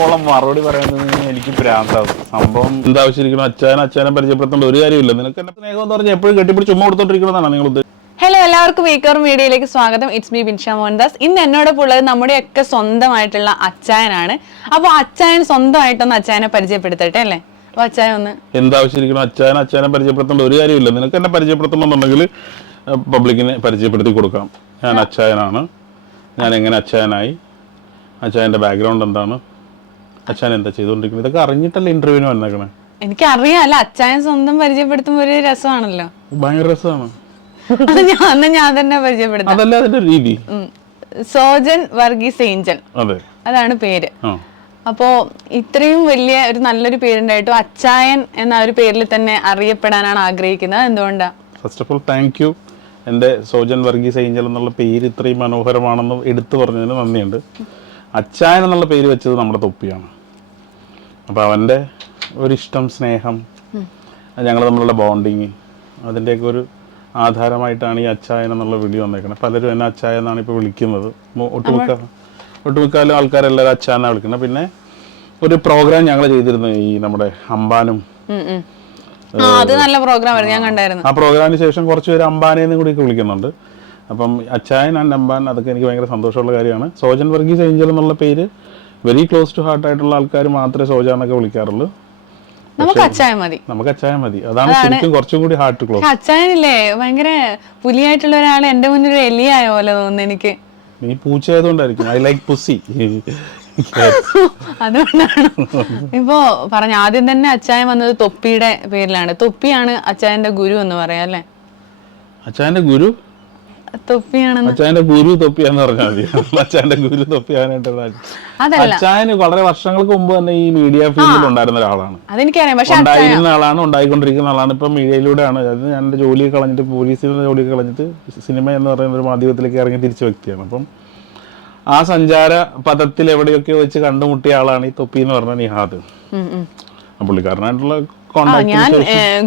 മണിക്കൂറോളം മറുപടി പറയുന്നത് എനിക്ക് ഭ്രാന്താവും. സംഭവം എന്താവശ്യം അച്ഛനെ അച്ഛനെ പരിചയപ്പെടുത്തേണ്ട ഒരു കാര്യമില്ല നിനക്ക് എന്നെ സ്നേഹം എന്ന് പറഞ്ഞാൽ എപ്പോഴും കെട്ടിപ്പിടിച്ച് ചുമ്മാ കൊടുത്തോണ്ടിരിക്കണമെന്നാണ് നിങ്ങൾ ഉദ്ദേശിച്ചത് ഹലോ എല്ലാവർക്കും വീക്കർ മീഡിയയിലേക്ക് സ്വാഗതം. It's me Binsha Mohandas. ഇന്ന് എന്നോടൊപ്പം ഉള്ളത് നമ്മുടെയൊക്കെ സ്വന്തമായിട്ടുള്ള അച്ചായനാണ് അപ്പോൾ അച്ചായൻ സ്വന്തമായിട്ടൊന്ന് അച്ചായനെ പരിചയപ്പെടുത്തട്ടെ അല്ലേ? അപ്പോൾ അച്ചായൻ ഒന്ന് എന്താവശ്യം അച്ചായൻ അച്ഛനെ പരിചയപ്പെടുത്തേണ്ട ഒരു കാര്യമില്ല നിനക്ക് എന്നെ പരിചയപ്പെടുത്തണമെന്നുണ്ടെങ്കിൽ പബ്ലിക്കിനെ പരിചയപ്പെടുത്തി കൊടുക്കാം. ഞാൻ അച്ചായനാണ് ഞാൻ എങ്ങനെ അച്ചായനായി അച്ചായന്റെ ബാക്ക്ഗ്രൗണ്ട് എന്താണ്? അച്ചായൻ എന്താ ചെയ്തുകൊണ്ടിരിക്കുന്നത്? ഇതൊക്കെ അറിഞ്ഞിട്ടല്ലേ ഇന്റർവ്യൂവിന് വന്നേക്കണേ? എനിക്ക് അറിയാല്ല അച്ഛായൻ സ്വന്തം പരിചയപ്പെടുത്തുമ്പോ ഒരു രസമാണല്ലോ. ഭയങ്കര രസമാണ്. അത് ഞാൻ ഞാൻ തന്നെ പരിചയപ്പെടുത്താം. അതല്ല അതിന്റെ രീതി? ഉം. സോജൻ വർഗീസ് ഏഞ്ചൽ. അതെ. അതാണ് പേര്. ആ. അപ്പോ ഇത്രയും വലിയ ഒരു നല്ലൊരു പേരുണ്ടായിട്ടും അച്ചായൻ എന്ന ഒരു പേരിൽ തന്നെ അറിയപ്പെടാനാണ് ആഗ്രഹിക്കുന്നത്. എന്തുകൊണ്ടാ first of all thank you എന്റെ സോജൻ വർഗീസ് ഏഞ്ചൽ എന്നുള്ള പേര് ഇത്രയും മനോഹരമാണെന്ന് എടുത്തു പറഞ്ഞതിന് നന്ദിയുണ്ട്. അച്ചായൻ എന്നുള്ള പേര് വെച്ചത് നമ്മുടെ തൊപ്പിയാണ്. അപ്പോൾ അവന്റെ ഇഷ്ടം സ്നേഹം ഞങ്ങൾ തമ്മിലുള്ള ബോണ്ടിങ് അതിന്റെയൊക്കെ ഒരു ആധാരമായിട്ടാണ് ഈ അച്ചായൻ എന്നുള്ള വീഡിയോ വന്നേക്കുന്നത് പലരും എന്നെ അച്ചായ എന്നാണ് ഇപ്പോൾ വിളിക്കുന്നത്. ഒട്ടുമിക്ക ഒട്ടുമിക്കാലും ആൾക്കാരെല്ലാവരും അച്ചാ എന്നാണ് വിളിക്കുന്നത് പിന്നെ ഒരു പ്രോഗ്രാം ഞങ്ങൾ ചെയ്തിരുന്നു ഈ നമ്മുടെ അമ്പാനും അത് നല്ല പ്രോഗ്രാം ആയിരുന്നു. ഞാൻ കണ്ടായിരുന്നു. ആ പ്രോഗ്രാമിന് ശേഷം കുറച്ച് പേര് അംബാനെന്ന് കൂടി വിളിക്കുന്നുണ്ട്. അപ്പം അച്ചായൻ ആൻഡ് അമ്പാൻ അതൊക്കെ എനിക്ക് ഭയങ്കര സന്തോഷമുള്ള കാര്യമാണ്. സോജൻ വർഗീസ് ഏഞ്ചൽ എന്നുള്ള പേര് വെരി ക്ലോസ് ടു ഹാർട്ട് ആയിട്ടുള്ള ആൾക്കാർ മാത്രമേ സോജ എന്നൊക്കെ വിളിക്കാറുള്ളൂ. നമുക്ക് അച്ചായ മതി. നമുക്ക് അച്ചായ മതി. അതാണ് ശരിക്കും കുറച്ചും കൂടി ഹാർട്ട് ക്ലോസ് അച്ചായനില്ലേ? ഭയങ്കര പുലിയായിട്ടുള്ള ഒരാൾ എന്റെ മുന്നിൽ ഒരു എലിയായ പോലെ തോന്നുന്നു എനിക്ക്. നീ പൂച്ചയായതുകൊണ്ടായിരിക്കും ഐ ലൈക്ക് പുസി അതുകൊണ്ടാണ്. ഇപ്പോ പറഞ്ഞ ആദ്യം തന്നെ അച്ചായൻ വന്നത് തൊപ്പിയുടെ പേരിലാണ്. തൊപ്പിയാണ് അച്ചായന്റെ ഗുരു എന്ന് പറയാം അല്ലേ? അച്ചായന്റെ ഗുരു അച്ചായന്റെ ഗുരു തൊപ്പിയാന്ന് പറഞ്ഞാൽ മതി. അച്ചായന്റെ ഗുരു തൊപ്പിയാനായിട്ടുള്ള അച്ചായന് വളരെ വർഷങ്ങൾക്ക് മുമ്പ് തന്നെ ഈ മീഡിയ ഫീൽഡിൽ ഉണ്ടായിരുന്ന ഒരാളാണ്. ഉണ്ടായിരുന്ന ആളാണ് ഉണ്ടായിക്കൊണ്ടിരിക്കുന്ന ആളാണ്. ഇപ്പൊ മീഡിയയിലൂടെയാണ്. അതായത് ഞാൻ എന്റെ ജോലി കളഞ്ഞിട്ട് പോലീസിന്റെ ജോലി കളഞ്ഞിട്ട് സിനിമ എന്ന് പറയുന്ന ഒരു മാധ്യമത്തിലേക്ക് ഇറങ്ങി തിരിച്ച വ്യക്തിയാണ്. അപ്പം ആ സഞ്ചാര പദത്തിൽ എവിടെയൊക്കെ വെച്ച് കണ്ടുമുട്ടിയ ആളാണ് ഈ തൊപ്പി എന്ന് പറഞ്ഞ നിഹാദ്. പുള്ളിക്കാരനായിട്ടുള്ള ഞാൻ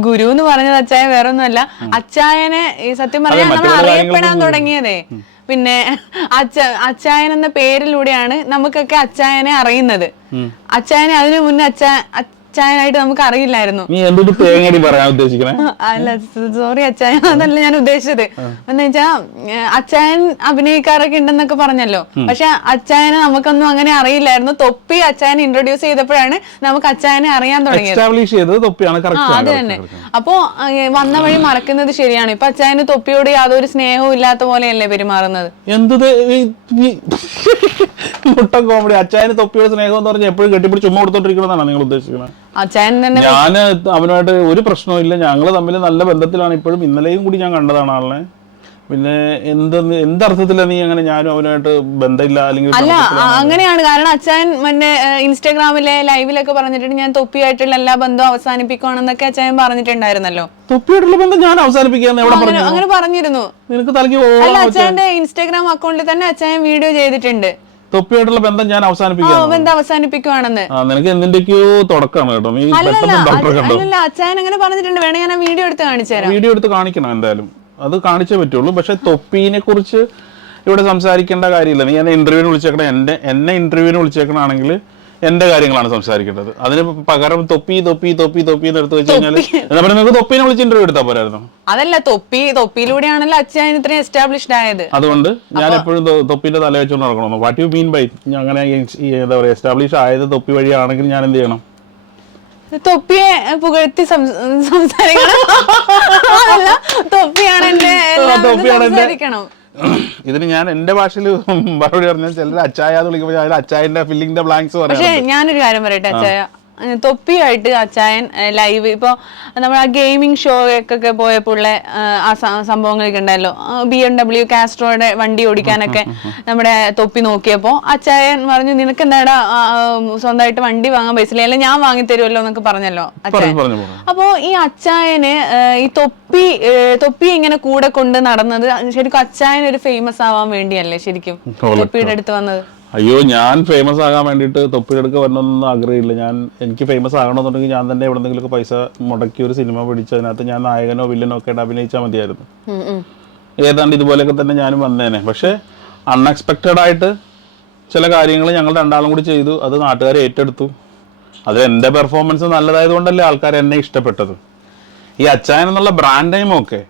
ഗുരു എന്ന് പറഞ്ഞത് അച്ചായൻ വേറെ ഒന്നുമല്ല അച്ചായനെ ഈ സത്യം പറഞ്ഞാൽ നമ്മൾ അറിയപ്പെടാൻ തുടങ്ങിയതേ. പിന്നെ അച്ച അച്ചായൻ എന്ന പേരിലൂടെയാണ് നമുക്കൊക്കെ അച്ചായനെ അറിയുന്നത്. അച്ചായനെ അതിനു മുന്നേ അച്ചാ അച്ചായനായിട്ട് നമുക്ക് അറിയില്ലായിരുന്നു നീ എന്തൊരു തേങ്ങടി പറയാൻ ഉദ്ദേശിക്കണേ? അല്ല സോറി അച്ചായൻ. അതല്ല ഞാൻ ഉദ്ദേശിച്ചത്. എന്ന് വെച്ചാ അച്ചായൻ അഭിനയിക്കാറൊക്കെ ഉണ്ടെന്നൊക്കെ പറഞ്ഞല്ലോ. പക്ഷെ അച്ചായനെ നമുക്കൊന്നും അങ്ങനെ അറിയില്ലായിരുന്നു. തൊപ്പി അച്ചായനെ ഇൻട്രൊഡ്യൂസ് ചെയ്തപ്പോഴാണ് നമുക്ക് അച്ചായനെ അറിയാൻ തുടങ്ങിയത്. അത് തന്നെ. അപ്പോ വന്ന വഴി മറക്കുന്നത് ശരിയാണ്. ഇപ്പൊ അച്ചായന് തൊപ്പിയോട് യാതൊരു സ്നേഹവും ഇല്ലാത്ത പോലെയല്ലേ പെരുമാറുന്നത്? എന്ത് മുട്ട കോമഡി അച്ചായന് തൊപ്പിയുടെ സ്നേഹം എന്ന് പറഞ്ഞാൽ എപ്പോഴും കെട്ടിപ്പിടിച്ച് ചുമ്മാ കൊടുത്തോണ്ടിരിക്കണമെന്നാണ് നിങ്ങൾ ഉദ്ദേശിക്കുന്നത് ഞാൻ അവനുമായിട്ട് ഒരു പ്രശ്നവും ഇല്ല. ഞങ്ങൾ തമ്മിൽ നല്ല ബന്ധത്തിലാണ്. ഇപ്പോഴും ഇന്നലെയും കൂടി ഞാൻ കണ്ടതാണ് ആളിനെ പിന്നെ എന്ത് എന്തർത്ഥത്തിലാണ് നീ അങ്ങനെ ഞാനും അവനുമായിട്ട് ബന്ധമില്ല അല്ലെങ്കിൽ അല്ല അങ്ങനെയാണ്. കാരണം അച്ഛൻ മറ്റേ ഇൻസ്റ്റാഗ്രാമിലെ ലൈവിലൊക്കെ പറഞ്ഞിട്ടുണ്ട് ഞാൻ തൊപ്പിയായിട്ടുള്ള എല്ലാ ബന്ധവും അവസാനിപ്പിക്കുവാണെന്നൊക്കെ അച്ഛൻ പറഞ്ഞിട്ടുണ്ടായിരുന്നല്ലോ. തൊപ്പിയായിട്ടുള്ള ബന്ധം ഞാൻ അവസാനിപ്പിക്കാന്ന് എവിടെ പറഞ്ഞു അങ്ങനെ പറഞ്ഞിരുന്നു. നിനക്ക് തലക്ക് അല്ല ഓളം ഇൻസ്റ്റാഗ്രാം അക്കൗണ്ടിൽ തന്നെ അച്ഛൻ വീഡിയോ ചെയ്തിട്ടുണ്ട്. തൊപ്പിയായിട്ടുള്ള ബന്ധം ഞാൻ അവസാനിപ്പിക്കാം ബന്ധം അവസാനിപ്പിക്കുവാണെന്ന്. നിനക്ക് എന്തിന്റെയൊക്കെയോ തുടക്കമാണ് കേട്ടോ. നീ അല്ലല്ല പെട്ടെന്ന് ഡോക്ടറെ കണ്ടോ അല്ലല്ല അച്ഛൻ അങ്ങനെ പറഞ്ഞിട്ടുണ്ട്. വേണേ ഞാൻ വീഡിയോ എടുത്ത് കാണിച്ചു തരാം. വീഡിയോ എടുത്ത് കാണിക്കണം എന്തായാലും. അത് കാണിച്ചേ പറ്റുള്ളൂ. പക്ഷെ തൊപ്പീനെ കുറിച്ച് ഇവിടെ സംസാരിക്കേണ്ട കാര്യമില്ല. നീ എന്നെ ഇന്റർവ്യൂവിന് വിളിച്ചേക്കണേ. എന്റെ എന്നെ ഇന്റർവ്യൂവിന് വിളിച്ചേക്കണമെങ്കിൽ എന്റെ കാര്യങ്ങളാണ് സംസാരിക്കേണ്ടത് അതിന് പകരം തൊപ്പി തൊപ്പി തൊപ്പി തൊപ്പി എന്ന് എടുത്ത് വെച്ച് കഴിഞ്ഞാൽ നിങ്ങൾക്ക് തൊപ്പിനെ വിളിച്ച് ഇന്റർവ്യൂ എടുത്താൽ പോരായിരുന്നു? അതല്ല തൊപ്പി തൊപ്പിയിലൂടെയാണല്ലോ അച്ഛൻ ഇത്രയും എസ്റ്റാബ്ലിഷ്ഡ് ആയത്. അതുകൊണ്ട് ഞാൻ എപ്പോഴും തൊപ്പിന്റെ തല വെച്ചുകൊണ്ട് നടക്കണമെന്ന് വാട്ട് യു മീൻ ബൈ അങ്ങനെ എന്താ പറയുക എസ്റ്റാബ്ലിഷ് ആയത് തൊപ്പി വഴിയാണെങ്കിൽ ഞാൻ എന്ത് ചെയ്യണം? തൊപ്പിയെ പുകഴ്ത്തി സംസാരിക്കണം. തൊപ്പിയാണ് എന്റെ തൊപ്പിയാണ് സംസാരിക്കണം. ഇതിന് ഞാൻ എന്റെ ഭാഷയിൽ മറുപടി പറഞ്ഞാൽ ചിലർ അച്ചായ എന്ന് വിളിക്കുമ്പോൾ ഞാൻ അച്ചായന്റെ ഫില്ലിംഗ് ദ ബ്ലാങ്ക്സ് പറയാം ഞാനൊരു കാര്യം പറയട്ടെ അച്ചായ? തൊപ്പിയായിട്ട് അച്ചായൻ ലൈവ്. ഇപ്പൊ നമ്മൾ ആ ഗെയിമിംഗ് ഷോയ്ക്കൊക്കെ പോയപ്പോൾ പോയപ്പോഴുള്ള ആ സംഭവങ്ങളൊക്കെ ഉണ്ടല്ലോ ബി എം ഡബ്ല്യു കാസ്ട്രോയുടെ വണ്ടി ഓടിക്കാനൊക്കെ നമ്മുടെ തൊപ്പി നോക്കിയപ്പോ അച്ചായൻ പറഞ്ഞു നിനക്ക് എന്താടാ സ്വന്തമായിട്ട് വണ്ടി വാങ്ങാൻ പൈസ ഇല്ല? ഞാൻ വാങ്ങി തരുമല്ലോ എന്നൊക്കെ പറഞ്ഞല്ലോ അച്ചായൻ. പറഞ്ഞു പറഞ്ഞു പറഞ്ഞു. അപ്പോ ഈ അച്ചായന് ഈ തൊപ്പി തൊപ്പി ഇങ്ങനെ കൂടെ കൊണ്ട് നടന്നത് ശരിക്കും അച്ചായൻ ഒരു ഫേമസ് ആവാൻ വേണ്ടിയല്ലേ ശരിക്കും തൊപ്പിയുടെ അടുത്ത് വന്നത്? അയ്യോ ഞാൻ ഫേമസ് ആകാൻ വേണ്ടിയിട്ട് തൊപ്പിലെടുക്ക വരണമെന്നൊന്നും ആഗ്രഹമില്ല. ഞാൻ എനിക്ക് ഫേമസ് ആകണമെന്നുണ്ടെങ്കിൽ ഞാൻ തന്നെ എവിടെന്നെങ്കിലുമൊക്കെ പൈസ മുടക്കി ഒരു സിനിമ പിടിച്ച് അതിനകത്ത് ഞാൻ നായകനോ വില്ലനോ ഒക്കെ ആയിട്ട് അഭിനയിച്ചാൽ മതിയായിരുന്നു. ഏതാണ്ട് ഇതുപോലെയൊക്കെ തന്നെ ഞാനും വന്നേനെ. പക്ഷേ അൺഎക്സ്പെക്റ്റഡ് ആയിട്ട് ചില കാര്യങ്ങൾ ഞങ്ങൾ രണ്ടാളും കൂടി ചെയ്തു. അത് നാട്ടുകാർ ഏറ്റെടുത്തു. അത് എന്റെ പെർഫോമൻസ് നല്ലതായതുകൊണ്ടല്ലേ ആൾക്കാർ എന്നെ ഇഷ്ടപ്പെട്ടത്. ഈ അച്ചായൻ എന്നുള്ള ബ്രാൻഡ് ഒക്കെ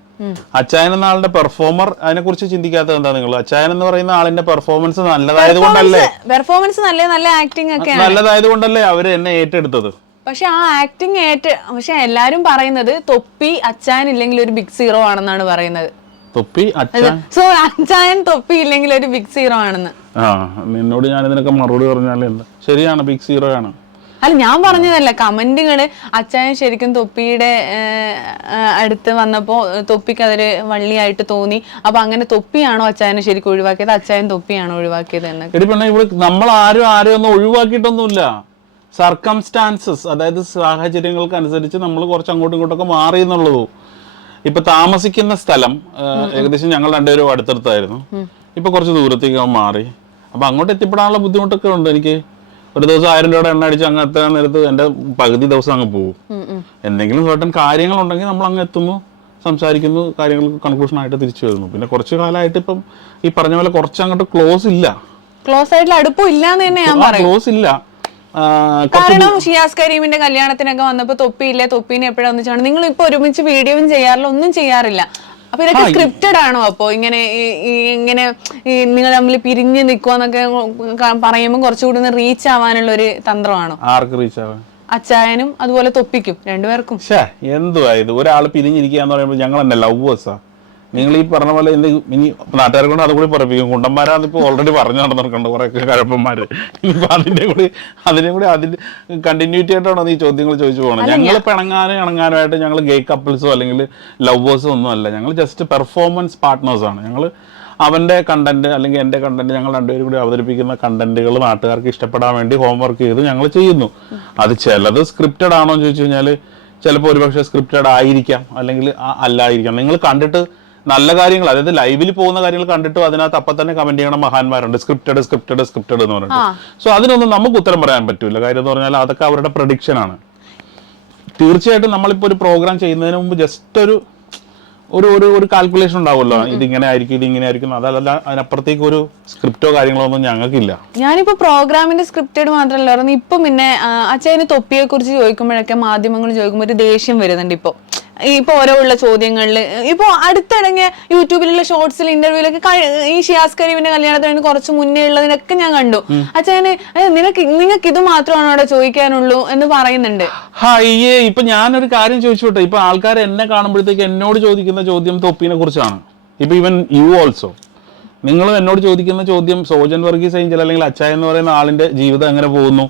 അച്ചായൻ എന്ന ആളുടെ പെർഫോമർ അതിനെ കുറിച്ച് ചിന്തിക്കാത്തത് എന്താ നിങ്ങൾ? അച്ചായൻ എന്ന് പറയുന്ന ആളിന്റെ പെർഫോമൻസ് നല്ലതായത് കൊണ്ടല്ലേ പെർഫോമൻസ് നല്ല നല്ല ആക്ടിംഗ് ഒക്കെ നല്ലതായത് കൊണ്ടല്ലേ അവർ എന്നെ ഏറ്റെടുത്തത്? പക്ഷെ ആ ആക്ടിങ് ഏറ്റ് പക്ഷെ എല്ലാരും പറയുന്നത് തൊപ്പി അച്ചായൻ ഇല്ലെങ്കിൽ ഒരു ബിഗ് സീറോ ആണെന്നാണ് പറയുന്നത്. തൊപ്പി സോ അച്ചായൻ തൊപ്പി ഇല്ലെങ്കിൽ ഒരു ബിഗ് സീറോ ആണെന്ന്. ആ നിന്നോട് ഞാൻ ഇതിനൊക്കെ മറുപടി പറഞ്ഞാലേ എന്താ? ശരിയാണ് ബിഗ് സീറോ ആണ്. അല്ല ഞാൻ പറഞ്ഞതല്ല കമന്റുകൾ അച്ചായൻ ശരിക്കും തൊപ്പിയുടെ അടുത്ത് വന്നപ്പോ തൊപ്പിക്ക് അതൊരു വള്ളിയായിട്ട് തോന്നി. അപ്പൊ അങ്ങനെ തൊപ്പിയാണോ അച്ചായനെ ശരിക്കും ഒഴിവാക്കിയത്? അച്ചായൻ തൊപ്പിയാണോ ഒഴിവാക്കിയത് എന്ന് എടി പെണ്ണെ ഇവിടെ നമ്മൾ ആരും ആരും ഒന്നും ഒഴിവാക്കിയിട്ടൊന്നുമില്ല. സർക്കംസ്റ്റാൻസസ് അതായത് സാഹചര്യങ്ങൾക്ക് അനുസരിച്ച് നമ്മൾ കുറച്ച് അങ്ങോട്ടും ഇങ്ങോട്ടൊക്കെ മാറി എന്നുള്ളൂ ഇപ്പൊ താമസിക്കുന്ന സ്ഥലം ഏകദേശം ഞങ്ങൾ രണ്ടുപേരും അടുത്തടുത്തായിരുന്നു. ഇപ്പൊ കുറച്ച് ദൂരത്തേക്ക് മാറി. അപ്പൊ അങ്ങോട്ട് എത്തിപ്പെടാനുള്ള ബുദ്ധിമുട്ടൊക്കെ ഉണ്ട് എനിക്ക്. ഒരു ദിവസം ആയിരം രൂപയുടെ എണ്ണ അടിച്ച് അങ്ങ് എത്താൻ നേരത്ത് എന്റെ പകുതി ദിവസം അങ്ങ് പോകും. എന്തെങ്കിലും സർട്ടൻ കാര്യങ്ങളുണ്ടെങ്കിൽ നമ്മൾ അങ്ങ് എത്തുന്നു സംസാരിക്കുന്നു കാര്യങ്ങൾ കൺക്ലൂഷൻ ആയിട്ട് തിരിച്ചു വരുന്നു. പിന്നെ കുറച്ച് കാലമായിട്ട് ഇപ്പം ഈ പറഞ്ഞ പോലെ കുറച്ച് അങ്ങോട്ട് ക്ലോസ് ഇല്ല. ക്ലോസ് ആയിട്ട് അടുപ്പം ഇല്ല തന്നെ ഞാൻ പറയും ക്ലോസ് ഇല്ല. കാരണം ഷിയാസ് കരീമിന്റെ കല്യാണത്തിനൊക്കെ വന്നപ്പോ തൊപ്പിയില്ല തൊപ്പീനെ എപ്പോഴാ ഒന്നിച്ചാണ്. നിങ്ങൾ ഇപ്പൊ ഒരുമിച്ച് വീഡിയോയും ചെയ്യാറില്ല ഒന്നും ചെയ്യാറില്ല. അപ്പൊ ഇതൊക്കെ സ്ക്രിപ്റ്റഡ് ആണോ അപ്പോ? ഇങ്ങനെ ഇങ്ങനെ നിങ്ങൾ തമ്മിൽ പിരിഞ്ഞ് നിൽക്കുവാന്നൊക്കെ പറയുമ്പോൾ കുറച്ചുകൂടി റീച്ച് ആവാനുള്ള ഒരു തന്ത്രമാണോ? ആർക്ക് റീച്ച് ആവാൻ? അച്ചായനും അതുപോലെ തൊപ്പിക്കും രണ്ടുപേർക്കും. എന്തുവാ ഇത്? ഒരാൾ പിരിഞ്ഞിരിക്കുക എന്ന് പറയുമ്പോൾ ഞങ്ങൾ തന്നെ ലവേഴ്സാ നിങ്ങൾ ഈ പറഞ്ഞ പോലെ ഇനി ഇനി നാട്ടുകാരെ കൊണ്ട് അതുകൂടി പറയിപ്പിക്കും. കുണ്ടന്മാരാന്ന് ഇപ്പോൾ ഓൾറെഡി പറഞ്ഞു നടന്നിട്ടുണ്ട് കുറെ കഴപ്പന്മാര്. ഇനിയിപ്പോ അതിന്റെ കൂടി അതിന്റെ കൂടി അതിന്റെ കണ്ടിന്യൂറ്റി ആയിട്ടാണ് ഈ ചോദ്യങ്ങൾ ചോദിച്ചു പോകണം ഞങ്ങൾ പിണങ്ങാനും ഇണങ്ങാനുമായിട്ട് ഞങ്ങൾ ഗേ കപ്പിൾസോ അല്ലെങ്കിൽ ലവേഴ്സോ ഒന്നും അല്ല. ഞങ്ങൾ ജസ്റ്റ് പെർഫോമൻസ് പാർട്ട്നേഴ്സ് ആണ്. ഞങ്ങൾ അവന്റെ കണ്ടന്റ് അല്ലെങ്കിൽ എന്റെ കണ്ടന്റ് ഞങ്ങൾ രണ്ടുപേരും കൂടി അവതരിപ്പിക്കുന്ന കണ്ടന്റുകൾ നാട്ടുകാർക്ക് ഇഷ്ടപ്പെടാൻ വേണ്ടി ഹോംവർക്ക് ചെയ്ത് ഞങ്ങൾ ചെയ്യുന്നു. അത് ചിലത് സ്ക്രിപ്റ്റഡ് ആണോ എന്ന് ചോദിച്ചു കഴിഞ്ഞാൽ ചിലപ്പോൾ ഒരുപക്ഷെ സ്ക്രിപ്റ്റഡ് ആയിരിക്കാം അല്ലെങ്കിൽ അല്ലായിരിക്കാം. നിങ്ങൾ കണ്ടിട്ട് നല്ല കാര്യങ്ങൾ അതായത് ലൈവിൽ പോകുന്ന കാര്യങ്ങൾ കണ്ടിട്ടും അതിനകത്ത് അപ്പം തന്നെ കമന്റ് ചെയ്യണ മഹാന്മാരുണ്ട്. സ്ക്രിപ്റ്റഡ് സ്ക്രിപ്റ്റഡ് സ്ക്രിപ്റ്റഡ് എന്ന് പറഞ്ഞിട്ട്. സോ അതിനൊന്നും നമുക്ക് ഉത്തരം പറയാൻ പറ്റില്ല കാര്യം എന്ന് പറഞ്ഞാൽ അതൊക്കെ അവരുടെ പ്രഡിക്ഷൻ ആണ്. തീർച്ചയായിട്ടും നമ്മളിപ്പോൾ ഒരു പ്രോഗ്രാം ചെയ്യുന്നതിന് മുമ്പ് ജസ്റ്റ് ഒരു ഒരു ഒരു ഒരു കാൽക്കുലേഷൻ ഉണ്ടാവുമല്ലോ. ഇതിങ്ങനെ ആയിരിക്കും ഇതിങ്ങനെ ആയിരിക്കും. അതല്ല അതിനപ്പുറത്തേക്ക് ഒരു സ്ക്രിപ്റ്റോ കാര്യങ്ങളോ ഒന്നും ഞങ്ങൾക്കില്ല. ഞാനിപ്പോ പ്രോഗ്രാമിന്റെ സ്ക്രിപ്റ്റഡ് മാത്രമല്ല പറയുന്നത് ഇപ്പൊ പിന്നെ ആ, അച്ചായന് തൊപ്പിയെ കുറിച്ച് ചോദിക്കുമ്പോഴൊക്കെ മാധ്യമങ്ങൾ ചോദിക്കുമ്പോൾ ഒരു ദേഷ്യം വരുന്നുണ്ട് ഇപ്പൊ. ഇപ്പൊ ഓരോ ഉള്ള ചോദ്യങ്ങളിൽ ഇപ്പൊ അടുത്തിടങ്ങിയ യൂട്യൂബിലുള്ള ഷോർട്സിൽ ഇന്റർവ്യൂലൊക്കെ ഈ ഷിയാസ് കരീമിന്റെ കല്യാണത്തിന് കുറച്ച് മുന്നേ ഉള്ളതിനൊക്കെ ഞാൻ കണ്ടു. അച്ഛാ "ഏ, നിനക്ക് നിങ്ങൾക്ക് ഇത് മാത്രമാണ് അവിടെ ചോദിക്കാനുള്ളൂ എന്ന് പറയുന്നുണ്ട്. അയ്യേ ഇപ്പൊ ഞാനൊരു കാര്യം ചോദിച്ചോട്ടെ. ഇപ്പൊ ആൾക്കാർ എന്നെ കാണുമ്പോഴത്തേക്ക് എന്നോട് ചോദിക്കുന്ന ചോദ്യം തൊപ്പിനെ കുറിച്ചാണ്. ഇപ്പൊ ഇവൻ യു ഓൾസോ നിങ്ങൾ എന്നോട് ചോദിക്കുന്ന ചോദ്യം സോജൻ വർഗീസ് ഏഞ്ചൽ അല്ലെങ്കിൽ അച്ചായ എന്ന് പറയുന്ന ആളിന്റെ ജീവിതം എങ്ങനെ പോകുന്നു?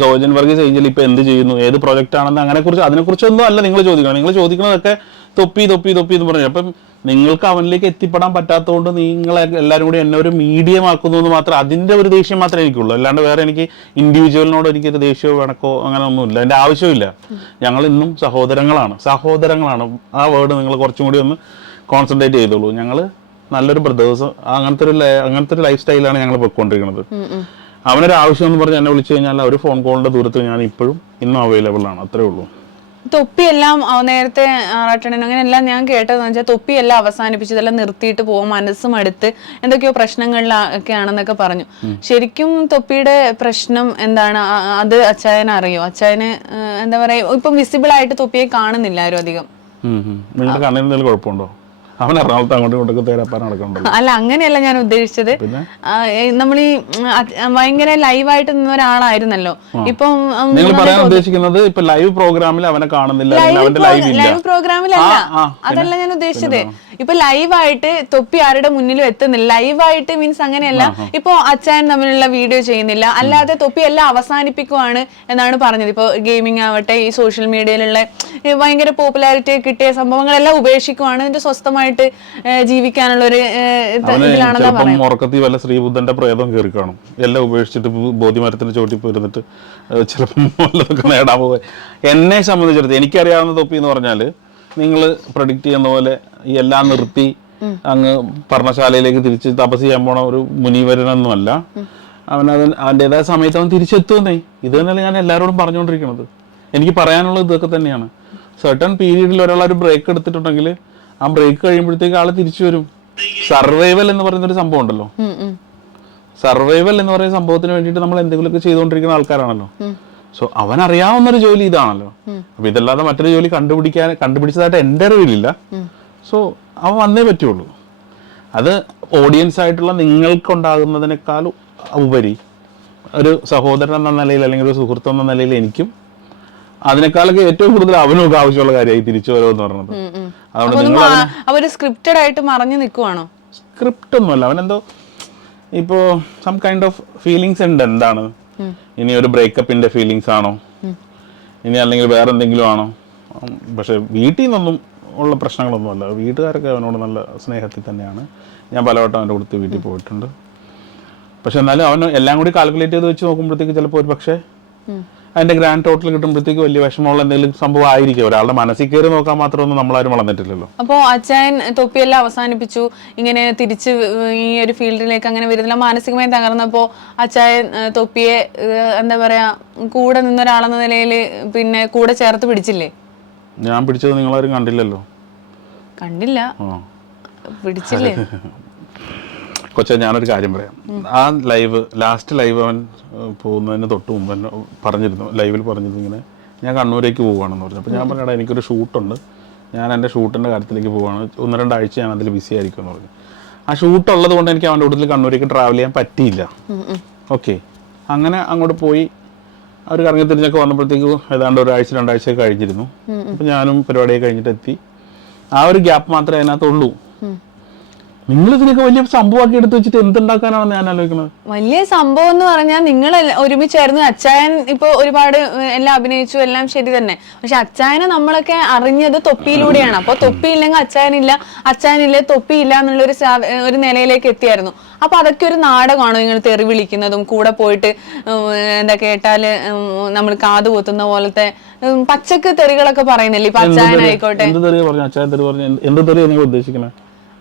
സോജൻ വർഗീസ് ഏഞ്ചൽ ഇപ്പൊ എന്ത് ചെയ്യുന്നു? ഏത് പ്രോജക്റ്റ് ആണെന്ന് അങ്ങനെ കുറിച്ച് അതിനെക്കുറിച്ചൊന്നും അല്ല നിങ്ങൾ ചോദിക്കണം നിങ്ങൾ ചോദിക്കുന്നതൊക്കെ തൊപ്പി തൊപ്പി തൊപ്പി എന്ന് പറഞ്ഞു. അപ്പം നിങ്ങൾക്ക് അവനിലേക്ക് എത്തിപ്പെടാൻ പറ്റാത്തതുകൊണ്ട് നിങ്ങൾ എല്ലാവരും കൂടി എന്നെ ഒരു മീഡിയം ആക്കുന്നു എന്ന് മാത്രം അതിന്റെ ഒരു ദേഷ്യം മാത്രമേ എനിക്കുള്ളൂ. അല്ലാണ്ട് വേറെ എനിക്ക് ഇൻഡിവിജ്വലിനോട് എനിക്കൊരു ദേഷ്യമോ വേണക്കോ അങ്ങനെ ഒന്നുമില്ല. എന്റെ ആവശ്യമില്ല ഞങ്ങൾ ഇന്നും സഹോദരങ്ങളാണ്. സഹോദരങ്ങളാണ്. ആ വേർഡ് നിങ്ങൾ കുറച്ചും കൂടി ഒന്ന് കോൺസെൻട്രേറ്റ് ചെയ്തോളൂ. ഞങ്ങൾ നല്ലൊരു ബ്രദേഴ്സ് അങ്ങനത്തെ ഒരു അങ്ങനത്തെ ഒരു ലൈഫ് സ്റ്റൈലാണ് ഞങ്ങൾ പൊയ്ക്കൊണ്ടിരിക്കുന്നത്. അവനൊരു ആവശ്യം എന്ന് പറഞ്ഞ് എന്നെ വിളിച്ചു കഴിഞ്ഞാൽ ഒരു ഫോൺ കോളിന്റെ ദൂരത്ത് ഞാൻ ഇപ്പോഴും ഇന്നും അവൈലബിൾ ആണ്. അത്രേ ഉള്ളൂ. തൊപ്പിയെല്ലാം എല്ലാം നേരത്തെ റട്ടണൻ അങ്ങനെ എല്ലാം ഞാൻ കേട്ടതെന്ന് വെച്ചാൽ തൊപ്പിയെല്ലാം അവസാനിപ്പിച്ച് ഇതെല്ലാം നിർത്തിയിട്ട് പോകും മനസ്സും അടുത്ത് എന്തൊക്കെയോ പ്രശ്നങ്ങളിലൊക്കെ ആണെന്നൊക്കെ പറഞ്ഞു ശരിക്കും തൊപ്പിയുടെ പ്രശ്നം എന്താണ്? അത് അച്ചായന് അറിയോ? അച്ചായന് എന്താ പറയാ ഇപ്പം വിസിബിൾ ആയിട്ട് തൊപ്പിയെ കാണുന്നില്ല ആരും അധികം. നിങ്ങളുടെ കണ്ണിന് എന്തെങ്കിലും കുഴപ്പമുണ്ടോ? അവൻ എറണാകുളത്ത് അങ്ങോട്ട് ഇങ്ങോട്ടൊക്കെ തേരപ്പാൻ നടക്കണ്ടല്ലോ അല്ല അങ്ങനെയല്ല ഞാൻ ഉദ്ദേശിച്ചത്. നമ്മൾ ഈ ഭയങ്കര ലൈവായിട്ട് നിന്ന ഒരാളായിരുന്നല്ലോ. ഇപ്പം നിങ്ങൾ പറയാൻ ഉദ്ദേശിക്കുന്നത് ഇപ്പൊ ലൈവ് പ്രോഗ്രാമിൽ അവനെ കാണുന്നില്ല അവന്റെ ലൈവ് പ്രോഗ്രാമിലല്ല. അതല്ല ഞാൻ ഉദ്ദേശിച്ചത്. ഇപ്പൊ ലൈവായിട്ട് തൊപ്പി ആരുടെ മുന്നിലും എത്തുന്നില്ല. ലൈവായിട്ട് മീൻസ് അങ്ങനെയല്ല. ഇപ്പൊ അച്ഛൻ തമ്മിലുള്ള വീഡിയോ ചെയ്യുന്നില്ല. അല്ലാതെ തൊപ്പി എല്ലാം അവസാനിപ്പിക്കുവാണ് എന്നാണ് പറഞ്ഞത്. ഇപ്പൊ ഗെയിമിംഗ് ആവട്ടെ ഈ സോഷ്യൽ മീഡിയയിലുള്ള ഭയങ്കര പോപ്പുലാരിറ്റി കിട്ടിയ സംഭവങ്ങളെല്ലാം ഉപേക്ഷിക്കുവാണ്. എന്റെ സ്വസ്ഥമായിട്ട് ജീവിക്കാനുള്ള ഒരു ഇതിലാണെന്നാ ഉറക്കത്തിൽ വല്ല ശ്രീബുദ്ധന്റെ പ്രേതം കയറി കാണും. എല്ലാം ഉപേക്ഷിച്ചിട്ട് ബോധ്യമരത്തിന്റെ ചോട്ടി പോയിരുന്നിട്ട് ചിലപ്പം നേടാൻ പോവുക. എന്നെ സംബന്ധിച്ചിടത്ത് എനിക്കറിയാവുന്ന തൊപ്പി എന്ന് പറഞ്ഞാൽ നിങ്ങൾ പ്രൊഡിക്റ്റ് ചെയ്യുന്ന പോലെ ഈ എല്ലാം നിർത്തി അങ്ങ് പർണശാലയിലേക്ക് തിരിച്ച് തപസ് ചെയ്യാൻ പോണ ഒരു മുനീവരനൊന്നുമല്ല. അവനത് അവന്റെതായ സമയത്ത് അവൻ തിരിച്ചെത്തുന്നേ ഇത് തന്നെയല്ല ഞാൻ എല്ലാവരോടും പറഞ്ഞുകൊണ്ടിരിക്കുന്നത്. എനിക്ക് പറയാനുള്ളത് ഇതൊക്കെ തന്നെയാണ്. സർട്ടൺ പീരീഡിൽ ഒരാൾ ഒരു ബ്രേക്ക് എടുത്തിട്ടുണ്ടെങ്കിൽ ആ ബ്രേക്ക് കഴിയുമ്പോഴത്തേക്ക് ആൾ തിരിച്ചു വരും. സർവൈവൽ എന്ന് പറയുന്ന ഒരു സംഭവം ഉണ്ടല്ലോ. സർവൈവൽ എന്ന് പറയുന്ന സംഭവത്തിന് വേണ്ടിയിട്ട് നമ്മൾ എന്തെങ്കിലുമൊക്കെ ചെയ്തുകൊണ്ടിരിക്കുന്ന ആൾക്കാരാണല്ലോ. സോ അവൻ അറിയാവുന്നൊരു ജോലി ഇതാണല്ലോ. അപ്പൊ ഇതല്ലാതെ മറ്റൊരു ജോലി കണ്ടുപിടിക്കാൻ കണ്ടുപിടിച്ചതായിട്ട് എന്റെ അറിവിലില്ല സോ അവൻ വന്നേ പറ്റുള്ളൂ. അത് ഓഡിയൻസ് ആയിട്ടുള്ള നിങ്ങൾക്കുണ്ടാകുന്നതിനേക്കാൾ ഉപരി ഒരു സഹോദരൻ എന്ന നിലയിൽ അല്ലെങ്കിൽ ഒരു സുഹൃത്ത് എന്ന നിലയിൽ എനിക്കും അതിനേക്കാളൊക്കെ ഏറ്റവും കൂടുതൽ അവനൊക്കെ ആവശ്യമുള്ള കാര്യമായി തിരിച്ചു വരുമെന്ന് പറഞ്ഞത്. അതുകൊണ്ട് സ്ക്രിപ്റ്റഡ് ആയിട്ട് മറഞ്ഞു നിൽക്കുവാണോ സ്ക്രിപ്റ്റ് ഒന്നുമല്ല. അവനെന്തോ ഇപ്പോ സം കൈൻഡ് ഓഫ് ഫീലിങ്സ് ഉണ്ട്. എന്താണ്? ഇനി ഒരു ബ്രേക്കപ്പിന്റെ ഫീലിങ്സ് ആണോ? ഇനി അല്ലെങ്കിൽ വേറെ എന്തെങ്കിലും ആണോ? പക്ഷെ വീട്ടിൽ നിന്നൊന്നും ഉള്ള പ്രശ്നങ്ങളൊന്നുമല്ല വീട്ടുകാരൊക്കെ അവനോട് നല്ല സ്നേഹത്തിൽ തന്നെയാണ്. ഞാൻ പലവട്ടം അവന്റെ കൊടുത്ത് വീട്ടിൽ പോയിട്ടുണ്ട്. പക്ഷെ എന്നാലും അവൻ എല്ലാം കൂടി കാൽക്കുലേറ്റ് ചെയ്ത് വെച്ച് നോക്കുമ്പോഴത്തേക്ക് ചിലപ്പോൾ ഒരു പക്ഷേ അതിന്റെ ഗ്രാൻഡ് ടോട്ടൽ കിട്ടുമ്പോഴത്തേക്ക് വലിയ വിഷമമുള്ള എന്തെങ്കിലും സംഭവം ആയിരിക്കും. ഒരാളുടെ മനസ്സിൽ കയറി നോക്കാൻ മാത്രമൊന്നും നമ്മളാരും വളർന്നിട്ടില്ലല്ലോ അപ്പോ അച്ഛൻ തൊപ്പിയെല്ലാം അവസാനിപ്പിച്ചു. ഇങ്ങനെ തിരിച്ച് ഈ ഒരു ഫീൽഡിലേക്ക് അങ്ങനെ വരുന്നില്ല. മാനസികമായി തകർന്നപ്പോ അച്ചായൻ തൊപ്പിയെ എന്താ പറയാ കൂടെ നിന്ന ഒരാളെന്ന നിലയിൽ പിന്നെ കൂടെ ചേർത്ത് പിടിച്ചില്ലേ? ഞാൻ പിടിച്ചത് നിങ്ങളാരും കണ്ടില്ലല്ലോ. കണ്ടില്ല. പിടിച്ചില്ലേ? കൊച്ച ഞാനൊരു കാര്യം പറയാം. ആ ലൈവ് ലാസ്റ്റ് ലൈവ് അവൻ പോകുന്നതിന് തൊട്ട് മുമ്പ് തന്നെ പറഞ്ഞിരുന്നു. ലൈവിൽ പറഞ്ഞിരുന്നു ഇങ്ങനെ ഞാൻ കണ്ണൂരേക്ക് പോവുകയാണെന്ന് പറഞ്ഞു. അപ്പോൾ ഞാൻ പറഞ്ഞാടാ എനിക്കൊരു ഷൂട്ടുണ്ട്. ഞാൻ എന്റെ ഷൂട്ടിന്റെ കാര്യത്തിലേക്ക് പോവുകയാണ്. ഒന്ന് രണ്ടാഴ്ച ഞാൻ അതിൽ ബിസി ആയിരിക്കും എന്ന് പറഞ്ഞു. ആ ഷൂട്ട് ഉള്ളത് കൊണ്ട് എനിക്ക് അവന്റെ കൂടുതൽ കണ്ണൂരേക്ക് ട്രാവൽ ചെയ്യാൻ പറ്റിയില്ല. ഓക്കെ. അങ്ങനെ അങ്ങോട്ട് പോയി. അവർ കറങ്ങി തിരിഞ്ഞൊക്കെ വന്നപ്പോഴത്തേക്ക് ഏതാണ്ട് ഒരാഴ്ച രണ്ടാഴ്ച കഴിഞ്ഞിരുന്നു. അപ്പം ഞാനും പരിപാടിയൊക്കെ കഴിഞ്ഞിട്ട് എത്തി ആ ഒരു ഗ്യാപ്പ് മാത്രമേ അതിനകത്തുള്ളൂ. നിങ്ങൾ ഇതിനൊക്കെ വലിയ സംഭവമാക്കി എടുത്തു വെച്ചിട്ട് എന്തുണ്ടാക്കാനാണ് ഞാൻ ആലോചിക്കുന്നത്? വലിയ സംഭവം എന്ന് പറഞ്ഞാൽ നിങ്ങൾ ഒരുമിച്ചായിരുന്നു അച്ചായൻ ഇപ്പൊ ഒരുപാട് എല്ലാം അഭിനയിച്ചു എല്ലാം ശരി തന്നെ. പക്ഷെ അച്ചായനെ നമ്മളൊക്കെ അറിഞ്ഞത് തൊപ്പിയിലൂടെയാണ്. അപ്പൊ തൊപ്പി ഇല്ലെങ്കിൽ അച്ചായനില്ല അച്ചായനില്ലേ തൊപ്പിയില്ല എന്നുള്ള ഒരു ഒരു നിലയിലേക്ക് എത്തിയായിരുന്നു. അപ്പൊ അതൊക്കെ ഒരു നാടകമാണോ നിങ്ങൾ തെറി വിളിക്കുന്നതും കൂടെ പോയിട്ട് എന്താ കേട്ടാൽ നമ്മൾ കാത് പൊത്തുന്ന പോലത്തെ പച്ചക്ക് തെറികളൊക്കെ പറയുന്നില്ലേ? ഇപ്പൊ അച്ചായനായിക്കോട്ടെ. എന്ത് പറഞ്ഞു അച്ഛൻ തെറി പറഞ്ഞു എന്ത് തെറിയാണ് നിങ്ങൾ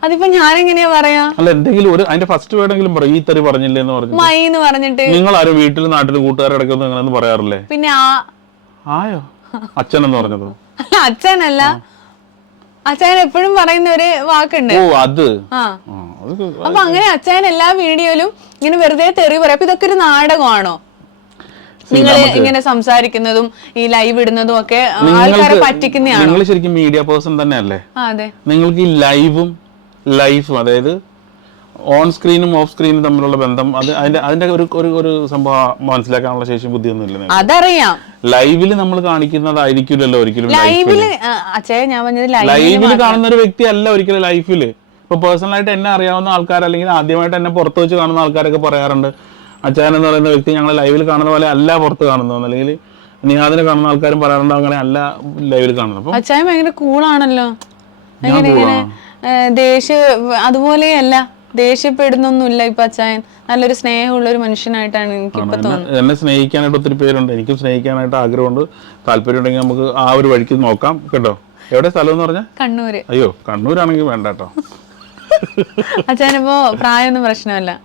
അതിപ്പോ ഞാനെങ്ങനെയാ പറയാ? അല്ല എന്തെങ്കിലും ഒരു അതിന്റെ ഫസ്റ്റ് വേർഡെങ്കിലും പറയും. ഈ തെറി പറഞ്ഞില്ലേ എന്ന് പറഞ്ഞു മൈ എന്ന് പറഞ്ഞിട്ട്. നിങ്ങൾ ആരും വീട്ടിൽ നാട്ടിൽ കൂട്ടുകാരടക്കൊന്നും അങ്ങനെ ഒന്നും പറയാറില്ലേ? പിന്നെ ആ ആയോ? അച്ഛൻ എന്ന് പറഞ്ഞത് അച്ഛനല്ല. അച്ഛൻ എപ്പോഴും പറയുന്ന ഒരു വാക്കുണ്ട്. ഓ അത്. ആ. ആ, അത് അപ്പൊ അങ്ങനെ അച്ഛൻ എല്ലാ വീഡിയോയിലും ഇങ്ങനെ വെറുതെ തെറി പറയും. അപ്പൊ ഇതൊക്കെ ഒരു നാടകമാണോ? നിങ്ങൾ ഇങ്ങനെ സംസാരിക്കുന്നതും ഈ ലൈവ് ഇടുന്നതും ഒക്കെ ആൾക്കാരെ പറ്റിക്കുന്നതാണ്? നിങ്ങൾ ശരിക്കും മീഡിയ പേഴ്സൺ തന്നെയല്ലേ? നിങ്ങൾക്ക് ഈ ലൈവും ലൈഫും അതായത് ഓൺ സ്ക്രീനും ഓഫ് സ്ക്രീനും തമ്മിലുള്ള ബന്ധം അത് അതിന്റെ അതിന്റെ ഒരു ഒരു ഒരു സംഭവം മനസ്സിലാക്കാനുള്ള ശേഷി ബുദ്ധിയൊന്നും ഇല്ല അതറിയാം. ലൈവിൽ നമ്മൾ കാണിക്കുന്നതായിരിക്കില്ലല്ലോ ഒരിക്കലും ലൈവിൽ ലൈവിൽ കാണുന്ന ഒരു വ്യക്തി അല്ല ഒരിക്കലും ലൈഫിൽ ഇപ്പൊ പേഴ്സണലായിട്ട് എന്നെ അറിയാവുന്ന ആൾക്കാർ അല്ലെങ്കിൽ ആദ്യമായിട്ട് എന്നെ പുറത്തു വെച്ച് കാണുന്ന ആൾക്കാരൊക്കെ പറയാറുണ്ട് അച്ചായൻ എന്ന് പറയുന്ന വ്യക്തി ഞങ്ങൾ ലൈവിൽ കാണുന്ന പോലെ അല്ല പുറത്ത് കാണുന്നത്. അല്ലെങ്കിൽ നിഹാദിനെ കാണുന്ന ആൾക്കാരും പറയാറുണ്ട് അങ്ങനെ അല്ല ലൈവിൽ കാണുന്നത്. അപ്പൊ അച്ഛൻ ഭയങ്കര കൂളാണല്ലോ ദേഷ്യ അതുപോലെയല്ല ദേഷ്യപ്പെടുന്നൊന്നുമില്ല ഇപ്പൊ അച്ചായൻ. നല്ലൊരു സ്നേഹമുള്ള ഒരു മനുഷ്യനായിട്ടാണ് എനിക്ക് ഇപ്പൊ തോന്നുന്നത്. എന്നെ സ്നേഹിക്കാനായിട്ട് ഒത്തിരി പേരുണ്ട്. എനിക്കും സ്നേഹിക്കാനായിട്ട് ആഗ്രഹമുണ്ട്. താല്പര്യം ഉണ്ടെങ്കിൽ നമുക്ക് ആ ഒരു വഴിക്ക് നോക്കാം. കേട്ടോ? എവിടെ സ്ഥലം എന്ന് പറഞ്ഞാൽ കണ്ണൂര്. അയ്യോ കണ്ണൂരാണെങ്കിൽ വേണ്ട കേട്ടോ. അച്ഛനിപ്പോ പ്രായമൊന്നും പ്രശ്നമല്ല.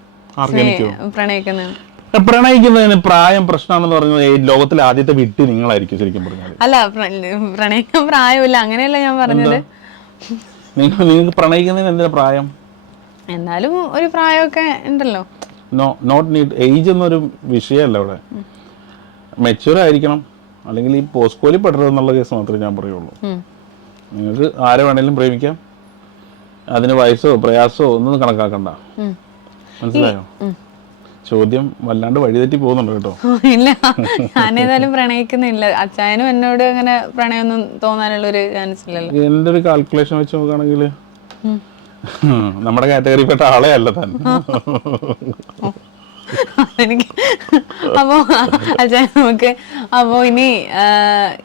പ്രണയിക്കുന്നത് പ്രണയിക്കുന്നതിന് പ്രായം പ്രശ്നമാണെന്ന് പറഞ്ഞത് ഈ ലോകത്തിലെ ആദ്യത്തെ വിട്ട് നിങ്ങളായിരിക്കും ശരിക്കും പറഞ്ഞാൽ അല്ല പ്ര- പ്രണയിക്കാൻ പ്രായമില്ല. അങ്ങനെയല്ല ഞാൻ പറഞ്ഞത്. നിങ്ങൾ നിങ്ങൾക്ക് പ്രണയിക്കുന്നതിന് എന്തിനാ പ്രായം? എന്നാലും ഒരു പ്രായമൊക്കെ ഉണ്ടല്ലോ. നോ നോട്ട് നീഡ് ഏജ് എന്നൊരു വിഷയമല്ല ഇവിടെ. മെച്യൂർ ആയിരിക്കണം. അല്ലെങ്കിൽ ഈ പോസ്കോലി പെടരുത് എന്നുള്ള കേസ് മാത്രമേ ഞാൻ പറയുള്ളൂ. നിങ്ങൾക്ക് ആരെ വേണേലും പ്രേമിക്കാം. അതിന് വയസ്സോ പ്രയാസോ ഒന്നും കണക്കാക്കണ്ട. മനസ്സിലായോ? ചോദ്യം വല്ലാണ്ട് വഴിതെറ്റി പോകുന്നുണ്ട് കേട്ടോ. ഇല്ല. ഞാനേതായാലും പ്രണയിക്കുന്നില്ല. അച്ചായനും എന്നോട് അങ്ങനെ പ്രണയമൊന്നും തോന്നാനുള്ള ഒരു ചാൻസ് ഇല്ലല്ലോ. എന്റെ ഒരു കാൽക്കുലേഷൻ വെച്ച് നോക്കുകയാണെങ്കിൽ? നമ്മുടെ കാറ്റഗറിപ്പെട്ട ആളെ അല്ല താൻ. എനിക്ക് അപ്പോ അച്ചായൻ നമുക്ക് അപ്പോ ഇനി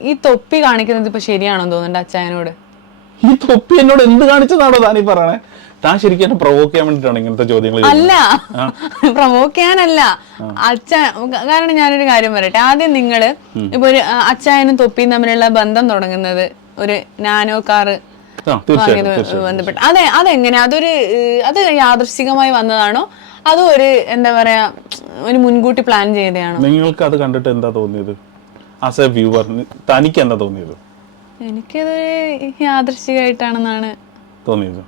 ഈ തൊപ്പി കാണിക്കുന്നത് ഇപ്പൊ ശരിയാണോ തോന്നുന്നുണ്ട് അച്ചായനോട്? ഈ തൊപ്പി എന്നോട് എന്ത് കാണിച്ചതാണോ താനീ പറയണേ? താൻ ശരിക്കും എന്നെ പ്രൊവോക്ക് ചെയ്യാൻ വേണ്ടിട്ടാണ് ഇങ്ങനത്തെ ചോദ്യങ്ങൾ അല്ല. പ്രൊവോക്ക് ചെയ്യാനല്ല. അച്ഛ കാരണം ഞാനൊരു കാര്യം പറയട്ടെ. ആദ്യം നിങ്ങൾ ഇപ്പൊ ഒരു അച്ഛനും അച്ചായനും തൊപ്പിയും തമ്മിലുള്ള ബന്ധം തുടങ്ങുന്നത് ഒരു നാനോ കാറ് ബന്ധപ്പെട്ട്. അതെ അതെങ്ങനെ? അതൊരു അത് യാദൃശികമായി വന്നതാണോ? അതോ ഒരു എന്താ പറയാ ഒരു മുൻകൂട്ടി പ്ലാൻ ചെയ്തതാണോ? നിങ്ങൾക്ക് അത് കണ്ടിട്ട് എന്താ തോന്നിയത്? ആസ് എ വ്യൂവർ തനിക്ക് എന്താ തോന്നിയത്? എനിക്കത് യാദൃശികമായിട്ടാണെന്നാണ് തോന്നിയത്.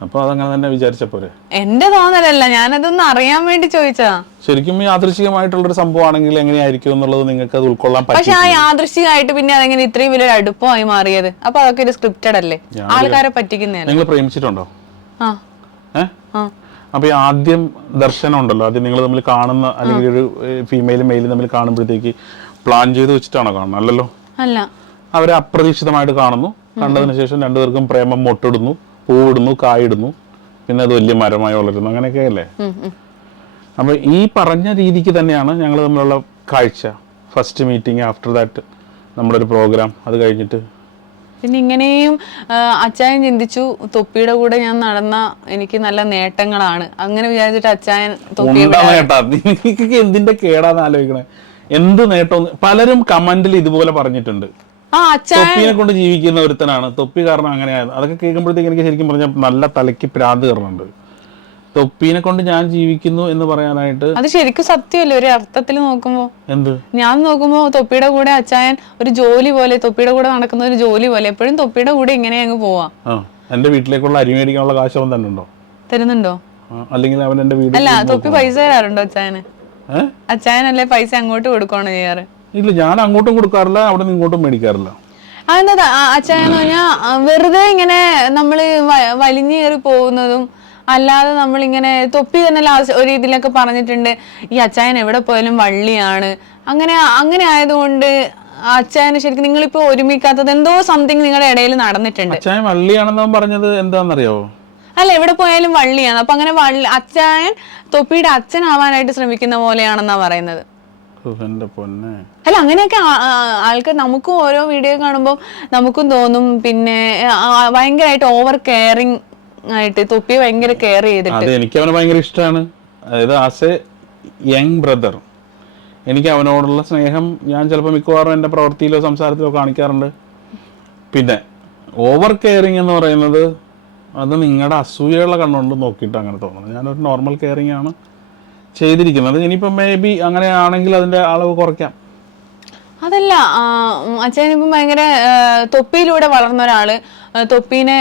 അപ്പോൾ അതങ്ങനെ തന്നെ വിചാരിച്ച പോരെ? എന്റെ തോന്നലല്ല ഞാനതൊന്നും അറിയാൻ വേണ്ടി ചോദിച്ചാ ശരിക്കും ഈ യാദൃശികമായിട്ടുള്ളൊരു സംഭവമാണെങ്കിൽ എങ്ങനെയായിരിക്കും എന്നുള്ളത് നിങ്ങൾക്ക് അത് ഉൾക്കൊള്ളാൻ പക്ഷെ ആ യാദൃശികമായിട്ട് പിന്നെ അതെങ്ങനെ ഇത്രയും വലിയൊരു അടുപ്പമായി മാറിയത്? അപ്പൊ അതൊക്കെ ഒരു സ്ക്രിപ്റ്റഡ് അല്ലേ? ആൾക്കാരെ പറ്റിക്കുന്നതല്ലേ? നിങ്ങൾ പ്രേമിച്ചിട്ടുണ്ടോ? ആ. ഏഹ് അപ്പൊ ഈ ആദ്യം ദർശനം ഉണ്ടല്ലോ അത് നിങ്ങൾ തമ്മിൽ കാണുന്ന അല്ലെങ്കിൽ ഒരു ഫീമെയിലും മെയിലും തമ്മിൽ കാണുമ്പോഴത്തേക്ക് പ്ലാൻ ചെയ്ത് വെച്ചിട്ടാണോ കാണുന്നത്? അല്ലല്ലോ. അല്ല. അവരെ അപ്രതീക്ഷിതമായിട്ട് കാണുന്നു. കണ്ടതിന് ശേഷം രണ്ടുപേർക്കും പ്രേമം മൊട്ടിടുന്നു. പൂവിടുന്നു കായിടുന്നു. പിന്നെ അത് വലിയ മരമായി വളരുന്നു. അങ്ങനെയൊക്കെ അല്ലേ? ഉം, ഉം. അപ്പൊ ഈ പറഞ്ഞ രീതിക്ക് തന്നെയാണ് ഞങ്ങൾ തമ്മിലുള്ള കാഴ്ച. ഫസ്റ്റ് മീറ്റിംഗ് ആഫ്റ്റർ ദാറ്റ് നമ്മുടെ ഒരു പ്രോഗ്രാം അത് കഴിഞ്ഞിട്ട്. പിന്നെ ഇങ്ങനെയും അച്ചായൻ ചിന്തിച്ചു തൊപ്പിയുടെ കൂടെ ഞാൻ നടന്ന എനിക്ക് നല്ല നേട്ടങ്ങളാണ്. അങ്ങനെ വിചാരിച്ചിട്ട് അച്ചായൻ എന്തിന്റെ കേടാന്ന് ആലോചിക്കണേ? എന്ത് നേട്ടം? പലരും കമന്റിൽ ഇതുപോലെ പറഞ്ഞിട്ടുണ്ട്. തൊപ്പിനെ കൊണ്ട് ജീവിക്കുന്ന ഒരുത്തനാണ്. തൊപ്പി കാരണം അങ്ങനെ ആയത്. അതൊക്കെ കേൾക്കുമ്പോഴത്തേക്ക് എനിക്ക് ശരിക്കും പറഞ്ഞാൽ നല്ല തലയ്ക്ക് പ്രാന്ത് കയറുന്നുണ്ട്. തൊപ്പീനെ കൊണ്ട് ഞാൻ ജീവിക്കുന്നു എന്ന് പറയാനായിട്ട് അത് ശരിക്കും സത്യമല്ലേ? ഒരു അർത്ഥത്തിൽ നോക്കുമ്പോ. എന്ത്? ഞാൻ നോക്കുമ്പോ തൊപ്പിയുടെ കൂടെ അച്ചായൻ ഒരു ജോലി പോലെ തൊപ്പിയുടെ കൂടെ നടക്കുന്ന ഒരു ജോലി പോലെ എപ്പോഴും തൊപ്പിയുടെ കൂടെ ഇങ്ങനെ അങ്ങ് പോവാ. എന്റെ വീട്ടിലേക്കുള്ള അരി മേടിക്കാനുള്ള കാശ് അവൻ തന്നെ ഉണ്ടോ തരുന്നുണ്ടോ അല്ലെങ്കിൽ അവൻ എന്റെ വീട് അല്ല തൊപ്പി പൈസ തരാറുണ്ടോ അച്ചായന് അച്ചായനല്ലേ പൈസ അങ്ങോട്ട് കൊടുക്കണോ ചെയ്യാറ്? ഇല്ല ഞാൻ അങ്ങോട്ടും കൊടുക്കാറില്ല അവിടെ നിന്ന് ഇങ്ങോട്ടും മേടിക്കാറില്ല. അതെന്താ വെറുതെ ഇങ്ങനെ നമ്മൾ വലിഞ്ഞേറി പോകുന്നതും അല്ലാതെ നമ്മളിങ്ങനെ തൊപ്പി തന്നെ ലാസ്റ്റ് ഒരു ഇതിലൊക്കെ പറഞ്ഞിട്ടുണ്ട് ഈ അച്ചായൻ എവിടെ പോയാലും വള്ളിയാണ്. അങ്ങനെ അങ്ങനെ ആയതുകൊണ്ട് അച്ചായന് ശരിക്കും നിങ്ങളിപ്പോ ഒരുമിക്കാത്തത് എന്തോ സംതിങ് നിങ്ങളുടെ ഇടയിൽ നടന്നിട്ടുണ്ട്. അച്ചായൻ വള്ളിയാണെന്ന് പറഞ്ഞത് എന്താണെന്നറിയോ? അല്ല എവിടെ പോയാലും വള്ളിയാണ്. അപ്പൊ അങ്ങനെ വള്ളി അച്ചായൻ തൊപ്പിയുടെ അച്ഛനാവാനായിട്ട് ശ്രമിക്കുന്ന പോലെയാണെന്നാ പറയുന്നത്. പൊന്നെ. അല്ല അങ്ങനെയൊക്കെ ആൾക്ക് നമുക്കും ഓരോ വീഡിയോ കാണുമ്പോൾ നമുക്കും തോന്നും. പിന്നെ ഭയങ്കരമായിട്ട് ഓവർ കെയറിങ് ആയിട്ട് തൊപ്പി ഭയങ്കര കെയർ ചെയ്തിട്ട്. അത് എനിക്ക് അവനെ ഭയങ്കര ഇഷ്ടമാണ് അതായത് ആസ് എ യങ് ബ്രദർ എനിക്ക് അവനോടുള്ള സ്നേഹം ഞാൻ ചിലപ്പോൾ മിക്കവാറും എന്റെ പ്രവൃത്തിയിലോ സംസാരത്തിലോ കാണിക്കാറുണ്ട്. പിന്നെ ഓവർ കെയറിങ് എന്ന് പറയുന്നത് അത് നിങ്ങളുടെ അസൂയയുള്ള കണ്ണുകൊണ്ട് നോക്കിയിട്ട് അങ്ങനെ തോന്നുന്നത്. ഞാനൊരു നോർമൽ കെയറിങ് ആണ്. ചെയ്തിരിക്കുന്നത്. ഇനിയിപ്പോൾ മേ ബി അങ്ങനെയാണെങ്കിൽ അതിന്റെ അളവ് കുറയ്ക്കാം. അതല്ല അച്ഛനിപ്പം ഭയങ്കര തൊപ്പിയിലൂടെ വളർന്ന ഒരാൾ. തൊപ്പീനെ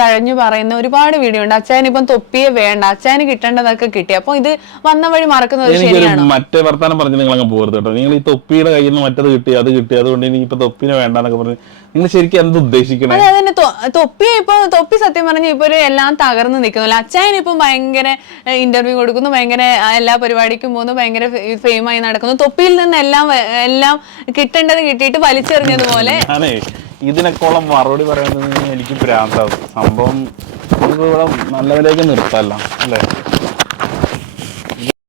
തഴഞ്ഞു പറയുന്ന ഒരുപാട് വീഡിയോ ഉണ്ട്. അച്ഛൻ ഇപ്പം തൊപ്പിയെ വേണ്ട. അച്ഛന് കിട്ടേണ്ടതൊക്കെ കിട്ടി. അപ്പൊ ഇത് വന്ന വഴി മറക്കുന്നത് ശരിയാണോ? മറ്റേ വർത്താനം പറഞ്ഞു നിങ്ങൾ അങ്ങ് പോകരുത് കേട്ടോ. നിങ്ങൾ ഈ തൊപ്പിയുടെ കയ്യിൽ നിന്ന് മറ്റത് കിട്ടി അത് കിട്ടി. അതുകൊണ്ട് ഇനി ഇപ്പൊ തൊപ്പിനെ വേണ്ടെന്നൊക്കെ പറഞ്ഞു നിങ്ങൾ ശരിക്കും എന്ത് ഉദ്ദേശിക്കണേ? അതെ അതന്നെ. തൊപ്പി ഇപ്പൊ തൊപ്പി സത്യം പറഞ്ഞ ഇപ്പൊ ഒരു എല്ലാം തകർന്ന് നിൽക്കുന്നില്ല. അച്ചായൻ ഇപ്പം ഭയങ്കര ഇന്റർവ്യൂ കൊടുക്കുന്നു ഭയങ്കര എല്ലാ പരിപാടിക്കും പോകുന്നു ഭയങ്കര ഫെയിമായി നടക്കുന്നു. തൊപ്പിയിൽ നിന്ന് എല്ലാം എല്ലാം കിട്ടേണ്ടത് കിട്ടിയിട്ട് വലിച്ചെറിഞ്ഞതുപോലെ ഇതിനൊക്കെയുള്ള മറുപടി പറയുന്നത് എനിക്ക് ഭ്രാന്താവും. സംഭവം നമുക്ക് ഇവിടെ നല്ലതിലേക്ക് അല്ലേ?